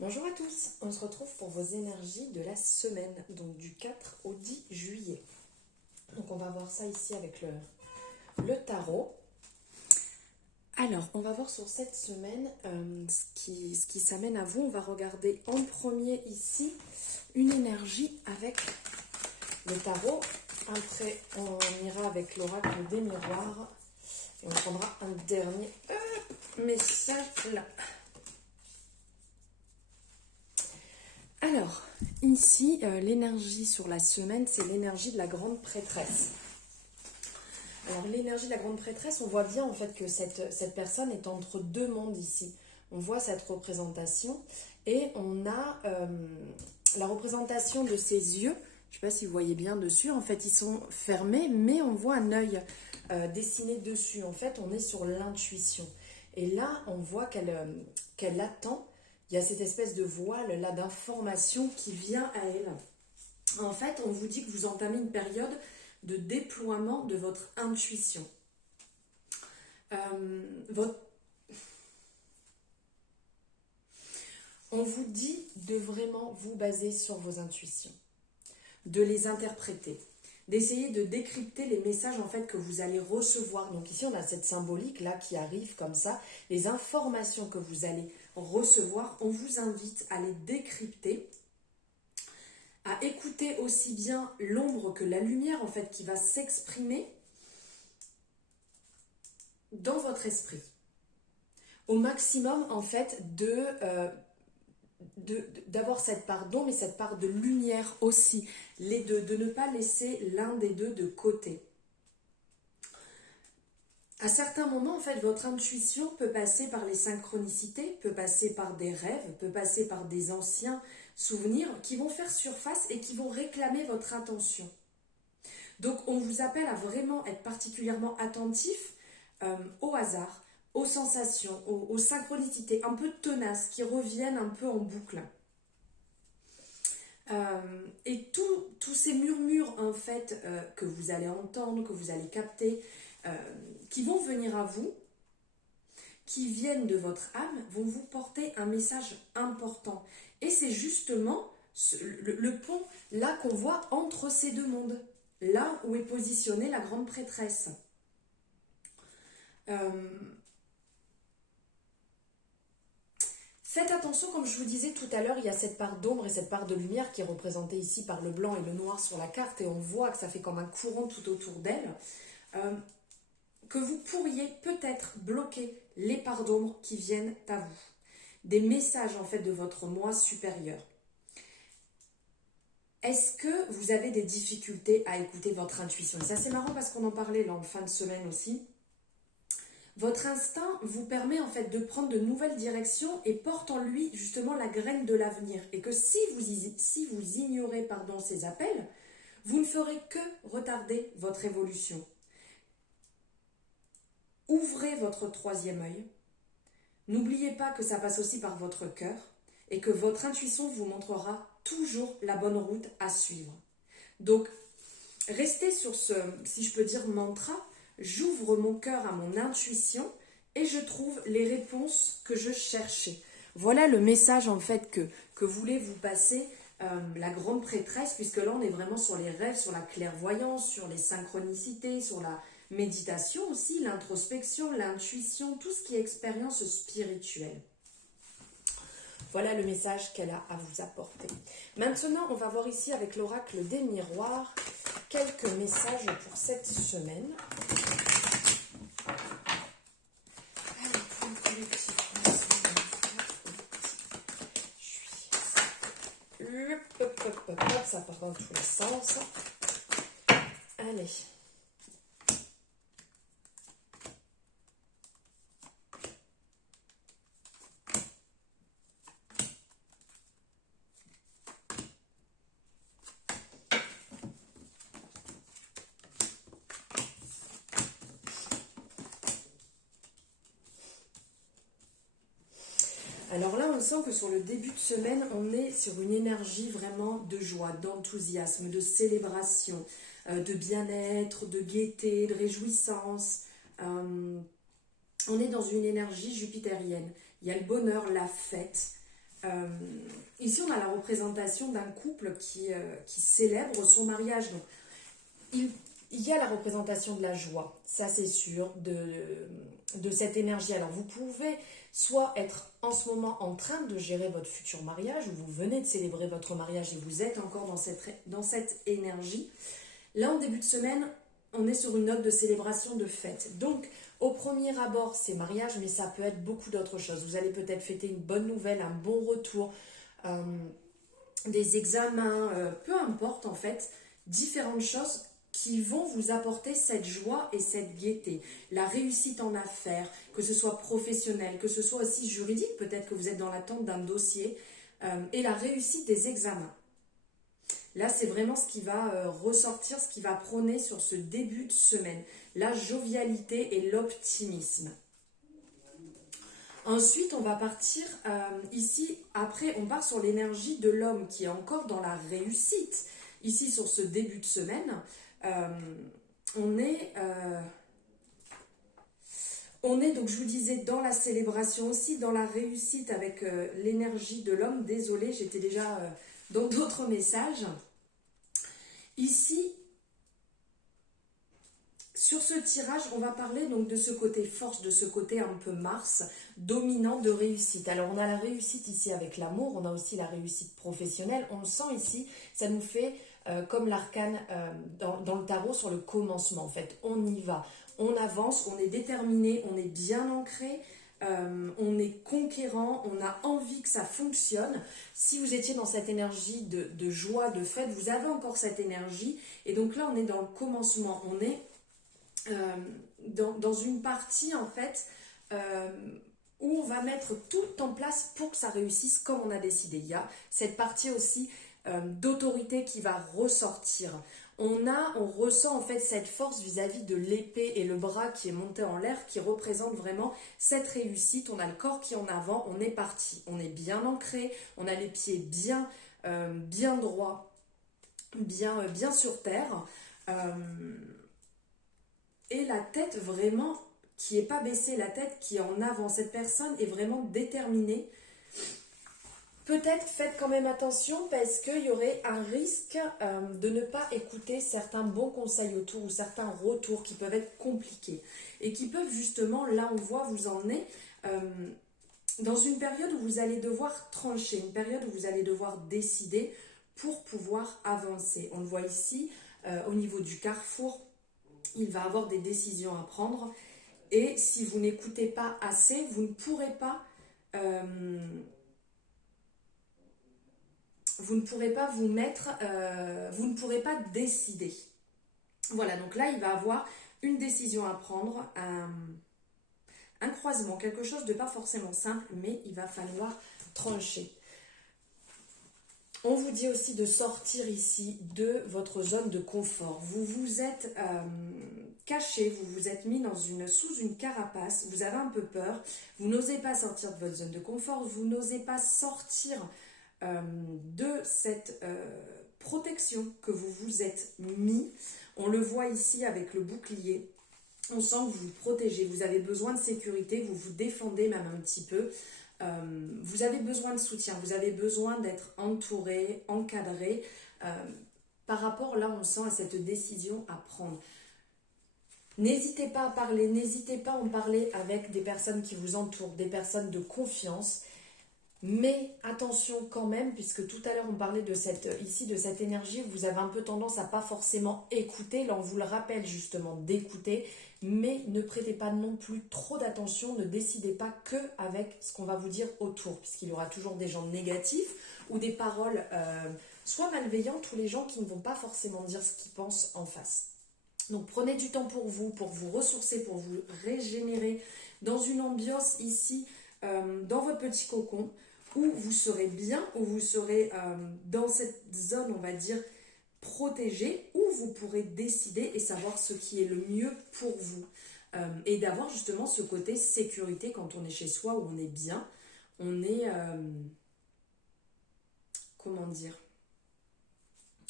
Bonjour à tous, on se retrouve pour vos énergies de la semaine, donc du 4 au 10 juillet. Donc on va voir ça ici avec le tarot. Alors, on va voir sur cette semaine ce qui s'amène à vous. On va regarder en premier ici une énergie avec le tarot. Après, on ira avec l'oracle des miroirs et on prendra un dernier message là. Alors, ici, l'énergie sur la semaine, c'est l'énergie de la grande prêtresse. Alors, l'énergie de la grande prêtresse, on voit bien en fait que cette personne est entre deux mondes ici. On voit cette représentation et on a la représentation de ses yeux. Je ne sais pas si vous voyez bien dessus. En fait, ils sont fermés, mais on voit un œil dessiné dessus. En fait, on est sur l'intuition. Et là, on voit qu'elle attend. Il y a cette espèce de voile là d'information qui vient à elle. En fait, on vous dit que vous entamez une période de déploiement de votre intuition. On vous dit de vraiment vous baser sur vos intuitions, de les interpréter, d'essayer de décrypter les messages en fait que vous allez recevoir. Donc ici, on a cette symbolique là qui arrive comme ça, les informations que vous allez recevoir, on vous invite à les décrypter, à écouter aussi bien l'ombre que la lumière en fait qui va s'exprimer dans votre esprit. Au maximum en fait d'avoir cette part d'ombre et cette part de lumière aussi, les deux, de ne pas laisser l'un des deux de côté. À certains moments, en fait, votre intuition peut passer par les synchronicités, peut passer par des rêves, peut passer par des anciens souvenirs qui vont faire surface et qui vont réclamer votre attention. Donc, on vous appelle à vraiment être particulièrement attentif au hasard, aux sensations, aux synchronicités un peu tenaces qui reviennent un peu en boucle. Et tous ces murmures en fait que vous allez entendre, que vous allez capter, qui vont venir à vous, qui viennent de votre âme, vont vous porter un message important. Et c'est justement le pont là qu'on voit entre ces deux mondes, là où est positionnée la grande prêtresse. Faites attention, comme je vous disais tout à l'heure, il y a cette part d'ombre et cette part de lumière qui est représentée ici par le blanc et le noir sur la carte, et on voit que ça fait comme un courant tout autour d'elle, que vous pourriez peut-être bloquer les parts d'ombre qui viennent à vous. Des messages en fait de votre moi supérieur. Est-ce que vous avez des difficultés à écouter votre intuition? Et ça c'est marrant parce qu'on en parlait là en fin de semaine aussi. Votre instinct vous permet en fait de prendre de nouvelles directions et porte en lui justement la graine de l'avenir. Et que si vous ignorez ces appels, vous ne ferez que retarder votre évolution. Ouvrez votre troisième œil. N'oubliez pas que ça passe aussi par votre cœur et que votre intuition vous montrera toujours la bonne route à suivre. Donc, restez sur ce, si je peux dire, mantra. J'ouvre mon cœur à mon intuition et je trouve les réponses que je cherchais. Voilà le message en fait que voulait vous passer la grande prêtresse, puisque là on est vraiment sur les rêves, sur la clairvoyance, sur les synchronicités, sur la méditation aussi, l'introspection, l'intuition, tout ce qui est expérience spirituelle. Voilà le message qu'elle a à vous apporter. Maintenant, on va voir ici avec l'oracle des miroirs quelques messages pour cette semaine. Allez, pour le collectif, ça part dans tous les sens. Allez. Alors là, on sent que sur le début de semaine, on est sur une énergie vraiment de joie, d'enthousiasme, de célébration, de bien-être, de gaieté, de réjouissance. On est dans une énergie jupitérienne. Il y a le bonheur, la fête. Euh, Ici, on a la représentation d'un couple qui célèbre son mariage. Donc, il y a la représentation de la joie, ça c'est sûr, de cette énergie. Alors, vous pouvez soit être en ce moment en train de gérer votre futur mariage, ou vous venez de célébrer votre mariage et vous êtes encore dans cette énergie. Là, en début de semaine, on est sur une note de célébration, de fête. Donc, au premier abord, c'est mariage, mais ça peut être beaucoup d'autres choses. Vous allez peut-être fêter une bonne nouvelle, un bon retour, euh, des examens, peu importe en fait, différentes choses qui vont vous apporter cette joie et cette gaieté. La réussite en affaires, que ce soit professionnel, que ce soit aussi juridique, peut-être que vous êtes dans l'attente d'un dossier, et la réussite des examens. Là, c'est vraiment ce qui va ressortir, ce qui va prôner sur ce début de semaine. La jovialité et l'optimisme. Ensuite, on va partir ici, après, on part sur l'énergie de l'homme qui est encore dans la réussite. Ici, sur ce début de semaine, on est, donc je vous disais, dans la célébration aussi, dans la réussite avec l'énergie de l'homme. Désolée, j'étais déjà dans d'autres messages. Ici, sur ce tirage, on va parler donc de ce côté force, de ce côté un peu Mars, dominant de réussite. Alors on a la réussite ici avec l'amour, on a aussi la réussite professionnelle. On le sent ici, ça nous fait comme l'arcane dans le tarot sur le commencement en fait. On y va, on avance, on est déterminé, on est bien ancré. On est conquérant, on a envie que ça fonctionne. Si vous étiez dans cette énergie de joie, de fête, vous avez encore cette énergie. Et donc là, on est dans le commencement. On est dans une partie, en fait, où on va mettre tout en place pour que ça réussisse comme on a décidé. Il y a cette partie aussi d'autorité qui va ressortir. On ressent en fait cette force vis-à-vis de l'épée et le bras qui est monté en l'air, qui représente vraiment cette réussite. On a le corps qui est en avant, on est parti, on est bien ancré, on a les pieds bien droits, bien sur terre, et la tête vraiment qui n'est pas baissée, la tête qui est en avant. Cette personne est vraiment déterminée. Peut-être faites quand même attention parce qu'il y aurait un risque de ne pas écouter certains bons conseils autour ou certains retours qui peuvent être compliqués et qui peuvent justement, là on voit, vous emmener dans une période où vous allez devoir trancher, une période où vous allez devoir décider pour pouvoir avancer. On le voit ici, au niveau du carrefour, il va avoir des décisions à prendre et si vous n'écoutez pas assez, vous ne pourrez pas... vous ne pourrez pas vous mettre, vous ne pourrez pas décider. Voilà, donc là, il va avoir une décision à prendre, un croisement, quelque chose de pas forcément simple, mais il va falloir trancher. On vous dit aussi de sortir ici de votre zone de confort. Vous vous êtes caché, vous vous êtes mis sous une carapace, vous avez un peu peur, vous n'osez pas sortir de votre zone de confort, vous n'osez pas sortir de cette protection que vous vous êtes mis. On le voit ici avec le bouclier. On sent que vous vous protégez, vous avez besoin de sécurité, vous vous défendez même un petit peu. Vous avez besoin de soutien, vous avez besoin d'être entouré, encadré. Par rapport, là, on sent à cette décision à prendre. N'hésitez pas à parler, n'hésitez pas à en parler avec des personnes qui vous entourent, des personnes de confiance. Mais attention quand même, puisque tout à l'heure on parlait de cette énergie, vous avez un peu tendance à pas forcément écouter. Là on vous le rappelle justement d'écouter, mais ne prêtez pas non plus trop d'attention, ne décidez pas que avec ce qu'on va vous dire autour, puisqu'il y aura toujours des gens négatifs ou des paroles soit malveillantes ou les gens qui ne vont pas forcément dire ce qu'ils pensent en face. Donc prenez du temps pour vous ressourcer, pour vous régénérer dans une ambiance ici, dans votre petit cocon, où vous serez bien, où vous serez dans cette zone, on va dire, protégée, où vous pourrez décider et savoir ce qui est le mieux pour vous. Et d'avoir justement ce côté sécurité quand on est chez soi, où on est bien, on est... comment dire ?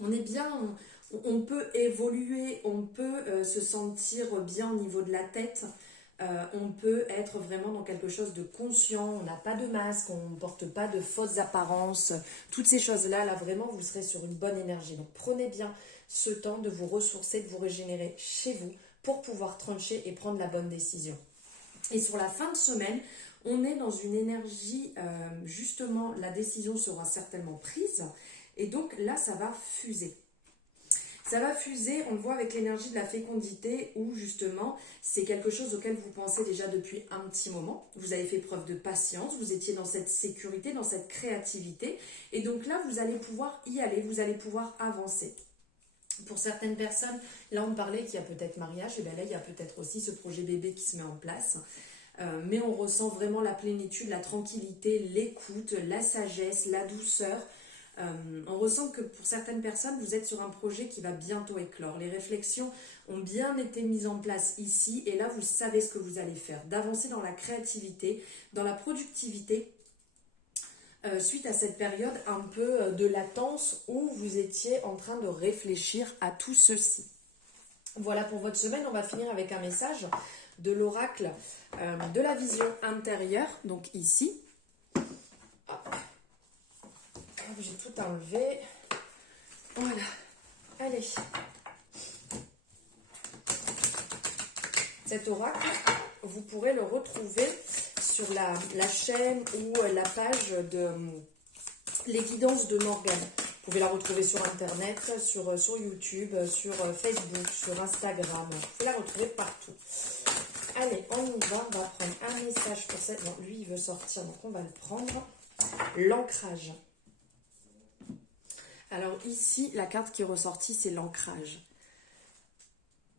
On est bien, on peut évoluer, on peut se sentir bien au niveau de la tête. On peut être vraiment dans quelque chose de conscient, on n'a pas de masque, on ne porte pas de fausses apparences. Toutes ces choses-là, là vraiment, vous serez sur une bonne énergie. Donc prenez bien ce temps de vous ressourcer, de vous régénérer chez vous pour pouvoir trancher et prendre la bonne décision. Et sur la fin de semaine, on est dans une énergie, justement, la décision sera certainement prise. Et donc là, ça va fuser. Ça va fuser, on le voit avec l'énergie de la fécondité où justement c'est quelque chose auquel vous pensez déjà depuis un petit moment. Vous avez fait preuve de patience, vous étiez dans cette sécurité, dans cette créativité et donc là vous allez pouvoir y aller, vous allez pouvoir avancer. Pour certaines personnes, là on parlait qu'il y a peut-être mariage, et bien là il y a peut-être aussi ce projet bébé qui se met en place. Mais on ressent vraiment la plénitude, la tranquillité, l'écoute, la sagesse, la douceur. On ressent que pour certaines personnes, vous êtes sur un projet qui va bientôt éclore. Les réflexions ont bien été mises en place ici et là, vous savez ce que vous allez faire. D'avancer dans la créativité, dans la productivité, suite à cette période un peu de latence où vous étiez en train de réfléchir à tout ceci. Voilà pour votre semaine. On va finir avec un message de l'oracle de la vision intérieure, donc ici. J'ai tout enlevé. Voilà. Allez. Cet oracle, vous pourrez le retrouver sur la chaîne ou la page de Les Guidances de Morgane. Vous pouvez la retrouver sur Internet, sur YouTube, sur Facebook, sur Instagram. Vous pouvez la retrouver partout. Allez, on y va. On va prendre un message pour cette... Non, lui, il veut sortir, donc on va le prendre. L'ancrage. Alors ici, la carte qui est ressortie, c'est l'ancrage.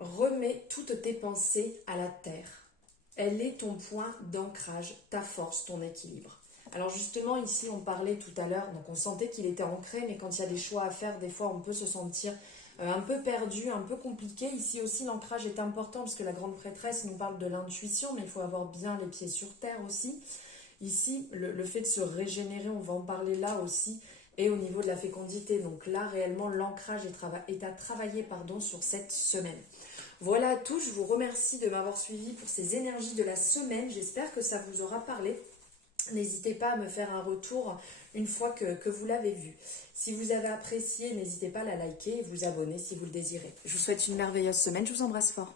Remets toutes tes pensées à la terre. Elle est ton point d'ancrage, ta force, ton équilibre. Alors justement, ici, on parlait tout à l'heure, donc on sentait qu'il était ancré, mais quand il y a des choix à faire, des fois, on peut se sentir un peu perdu, un peu compliqué. Ici aussi, l'ancrage est important, parce que la grande prêtresse nous parle de l'intuition, mais il faut avoir bien les pieds sur terre aussi. Ici, le fait de se régénérer, on va en parler là aussi, et au niveau de la fécondité. Donc là, réellement, l'ancrage est à travailler sur cette semaine. Voilà à tous, je vous remercie de m'avoir suivi pour ces énergies de la semaine. J'espère que ça vous aura parlé. N'hésitez pas à me faire un retour une fois que vous l'avez vu. Si vous avez apprécié, n'hésitez pas à la liker et vous abonner si vous le désirez. Je vous souhaite une merveilleuse semaine, je vous embrasse fort.